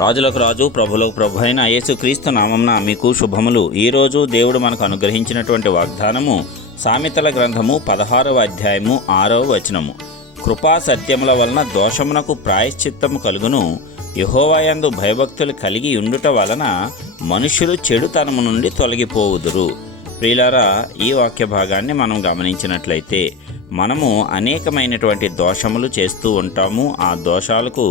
రాజులకు రాజు ప్రభులకు ప్రభు అయిన యేసుక్రీస్తు నామమున మీకు శుభములు. ఈరోజు దేవుడు మనకు అనుగ్రహించినటువంటి వాగ్దానము సామెతల గ్రంథము 16వ అధ్యాయము 6వ వచనము. కృపా సత్యముల వలన దోషమునకు ప్రాయశ్చిత్తము కలుగును, యెహోవాయందు భయభక్తులు కలిగి ఉండుట వలన మనుషులు చెడుతనము నుండి తొలగిపోవుదురు. ప్రియులారా, ఈ వాక్య భాగాన్ని మనం గమనించినట్లయితే మనము అనేకమైనటువంటి దోషములు చేస్తూ ఉంటాము. ఆ దోషాలకు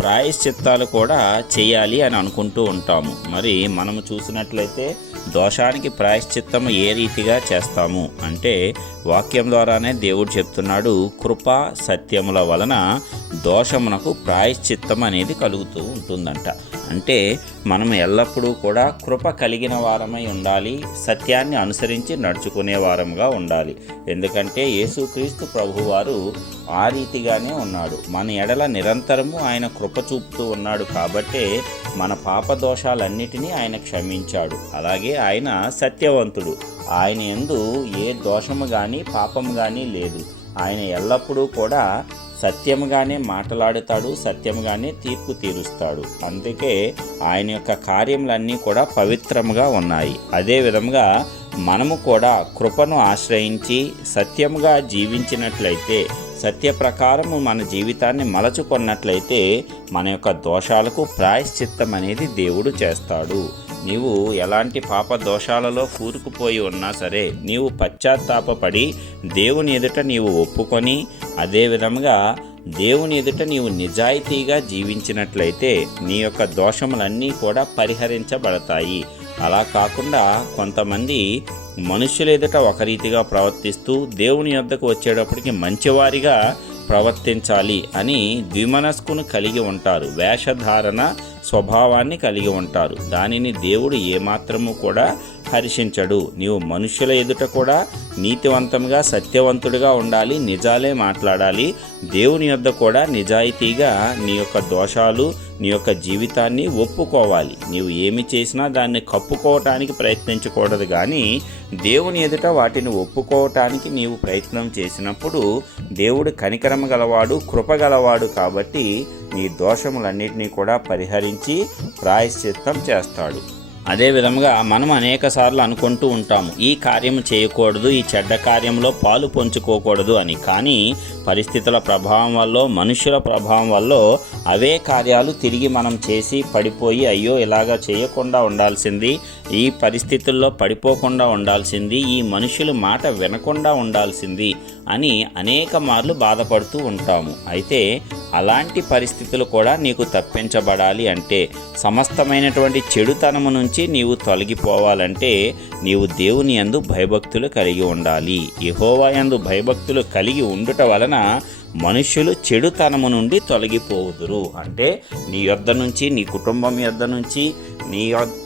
ప్రాయశ్చిత్తాలు కూడా చేయాలి అని అనుకుంటూ ఉంటాము. మరి మనము చూసినట్లయితే దోషానికి ప్రాయశ్చిత్తము ఏ రీతిగా చేస్తాము అంటే, వాక్యం ద్వారానే దేవుడు చెప్తున్నాడు, కృప సత్యముల వలన దోషమునకు ప్రాయశ్చిత్తం అనేది కలుగుతూ ఉంటుందంట. అంటే మనం ఎల్లప్పుడూ కూడా కృప కలిగిన వారమై ఉండాలి, సత్యాన్ని అనుసరించి నడుచుకునే వారముగా ఉండాలి. ఎందుకంటే యేసుక్రీస్తు ప్రభువారు ఆ రీతిగానే ఉన్నాడు. మన ఎడల నిరంతరము ఆయన కృప చూపుతూ ఉన్నాడు. కాబట్టే మన పాప దోషాలన్నిటినీ ఆయన క్షమించాడు. అలాగే ఆయన సత్యవంతుడు. ఆయన యందు ఏ దోషము కానీ పాపము కానీ లేదు. ఆయన ఎల్లప్పుడూ కూడా సత్యముగానే మాట్లాడుతాడు, సత్యముగానే తీర్పు తీరుస్తాడు. అందుకే ఆయన యొక్క కార్యములన్నీ కూడా పవిత్రముగా ఉన్నాయి. అదే విధంగా మనము కూడా కృపను ఆశ్రయించి సత్యముగా జీవించినట్లయితే, సత్య ప్రకారము మన జీవితాన్ని మలచుకున్నట్లయితే మన యొక్క దోషాలకు ప్రాయశ్చిత్తం అనేది దేవుడు చేస్తాడు. నీవు ఎలాంటి పాప దోషాలలో కూరుకుపోయి ఉన్నా సరే, నీవు పశ్చాత్తాపపడి దేవుని ఎదుట నీవు ఒప్పుకొని, అదే విధంగా దేవుని ఎదుట నీవు నిజాయితీగా జీవించినట్లయితే నీ యొక్క దోషములన్నీ కూడా పరిహరించబడతాయి. అలా కాకుండా కొంతమంది మనుషుల ఎదుట ఒక రీతిగా ప్రవర్తిస్తూ దేవుని యొద్దకు వచ్చేటప్పటికి మంచివారిగా ప్రవర్తించాలి అని ద్విమనస్కును కలిగి ఉంటారు. వేషధారణ స్వభావాన్ని కలిగి ఉంటారు. దానిని దేవుడు ఏమాత్రము కూడా హర్షించడు. నీవు మనుషుల ఎదుట కూడా నీతివంతంగా సత్యవంతుడిగా ఉండాలి, నిజాలే మాట్లాడాలి. దేవుని యొద్ద కూడా నిజాయితీగా నీ యొక్క దోషాలు, నీ యొక్క జీవితాన్ని ఒప్పుకోవాలి. నీవు ఏమి చేసినా దాన్ని కప్పుకోవటానికి ప్రయత్నించకూడదు, కానీ దేవుని ఎదుట వాటిని ఒప్పుకోవటానికి నీవు ప్రయత్నం చేసినప్పుడు దేవుడు కనికరమ గలవాడు, కృప గలవాడు. కాబట్టి నీ దోషములన్నిటినీ కూడా పరిహరించి ప్రాయశ్చిత్తం చేస్తాడు. అదేవిధంగా మనం అనేక సార్లు అనుకుంటూ ఉంటాము, ఈ కార్యము చేయకూడదు, ఈ చెడ్డ కార్యంలో పాలు పంచుకోకూడదు అని. కానీ పరిస్థితుల ప్రభావం వల్ల, మనుషుల ప్రభావం వల్ల అవే కార్యాలు తిరిగి మనం చేసి పడిపోయి, అయ్యో ఇలాగా చేయకుండా ఉండాల్సింది, ఈ పరిస్థితుల్లో పడిపోకుండా ఉండాల్సింది, ఈ మనుషుల మాట వినకుండా ఉండాల్సింది అని అనేక మార్లు బాధపడుతూ ఉంటాము. అయితే అలాంటి పరిస్థితులు కూడా నీకు తప్పించబడాలి అంటే, సమస్తమైనటువంటి చెడుతనము నుంచి నీవు తొలగిపోవాలంటే నీవు దేవుని యందు భయభక్తులు కలిగి ఉండాలి. యెహోవా యందు భయభక్తులు కలిగి ఉండుట వలన మనుష్యులు చెడుతనము నుండి తొలగిపోవుదురు. అంటే నీ యొద్ద నుంచి, నీ కుటుంబం యొద్ద నుంచి,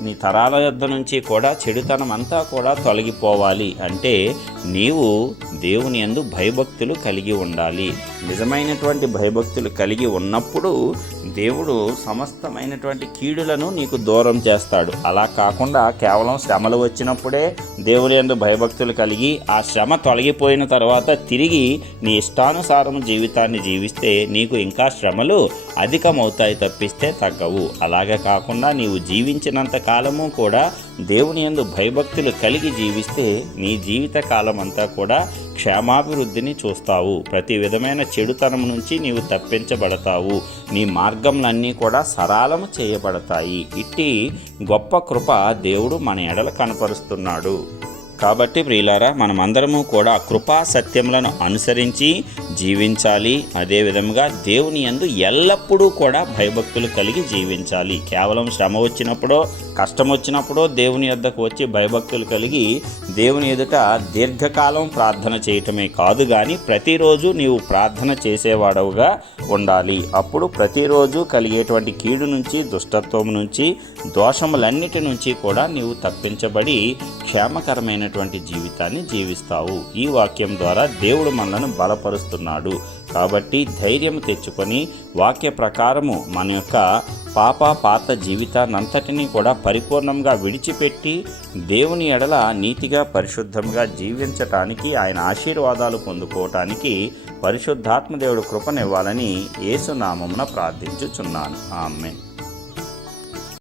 నీ తరాల యొద్ద నుంచి కూడా చెడుతనం అంతా కూడా తొలగిపోవాలి అంటే నీవు దేవుని యందు భయభక్తులు కలిగి ఉండాలి. నిజమైనటువంటి భయభక్తులు కలిగి ఉన్నప్పుడు దేవుడు సమస్తమైనటువంటి కీడులను నీకు దూరం చేస్తాడు. అలా కాకుండా కేవలం శ్రమలు వచ్చినప్పుడే దేవుని యందు భయభక్తులు కలిగి ఆ శ్రమ తొలగిపోయిన తర్వాత తిరిగి నీ ఇష్టానుసారం జీవితాన్ని జీవిస్తే నీకు ఇంకా శ్రమలు అధికమవుతాయి తప్పిస్తే తగ్గవు. అలాగే కాకుండా నీవు జీవించినంత కాలము కూడా దేవుని యందు భయభక్తులు కలిగి జీవిస్తే నీ జీవిత కాలం అంతా కూడా క్షేమాభివృద్ధిని చూస్తావు. ప్రతి విధమైన చెడుతనం నుంచి నీవు తప్పించబడతావు. నీ మార్గములన్నీ కూడా సరళము చేయబడతాయి. ఇట్టి గొప్ప కృప దేవుడు మన ఎడల కనపరుస్తున్నాడు. కాబట్టి ప్రియులారా, మనమందరము కూడా కృపా సత్యములను అనుసరించి జీవించాలి. అదేవిధంగా దేవుని యందు ఎల్లప్పుడూ కూడా భయభక్తులు కలిగి జీవించాలి. కేవలం శ్రమ వచ్చినప్పుడో, కష్టం వచ్చినప్పుడో దేవుని యొద్దకు వచ్చి భయభక్తులు కలిగి దేవుని ఎదుట దీర్ఘకాలం ప్రార్థన చేయటమే కాదు, కానీ ప్రతిరోజు నీవు ప్రార్థన చేసేవాడవుగా ఉండాలి. అప్పుడు ప్రతిరోజు కలిగేటువంటి కీడు నుంచి, దుష్టత్వం నుంచి, దోషములన్నిటి నుంచి కూడా నీవు తప్పించబడి క్షేమకరమైనటువంటి జీవితాన్ని జీవిస్తావు. ఈ వాక్యం ద్వారా దేవుడు మనలను బలపరుస్తున్నాడు. కాబట్టి ధైర్యం తెచ్చుకొని వాక్య ప్రకారము మన యొక్క పాత జీవితాన్నంతటినీ కూడా పరిపూర్ణంగా విడిచిపెట్టి దేవుని ఎడల నీతిగా పరిశుద్ధంగా జీవించటానికి, ఆయన ఆశీర్వాదాలు పొందుకోవటానికి పరిశుద్ధాత్మ దేవుడు కృపనివ్వాలని యేసు నామమున ప్రార్థించుచున్నాను. ఆమేన్.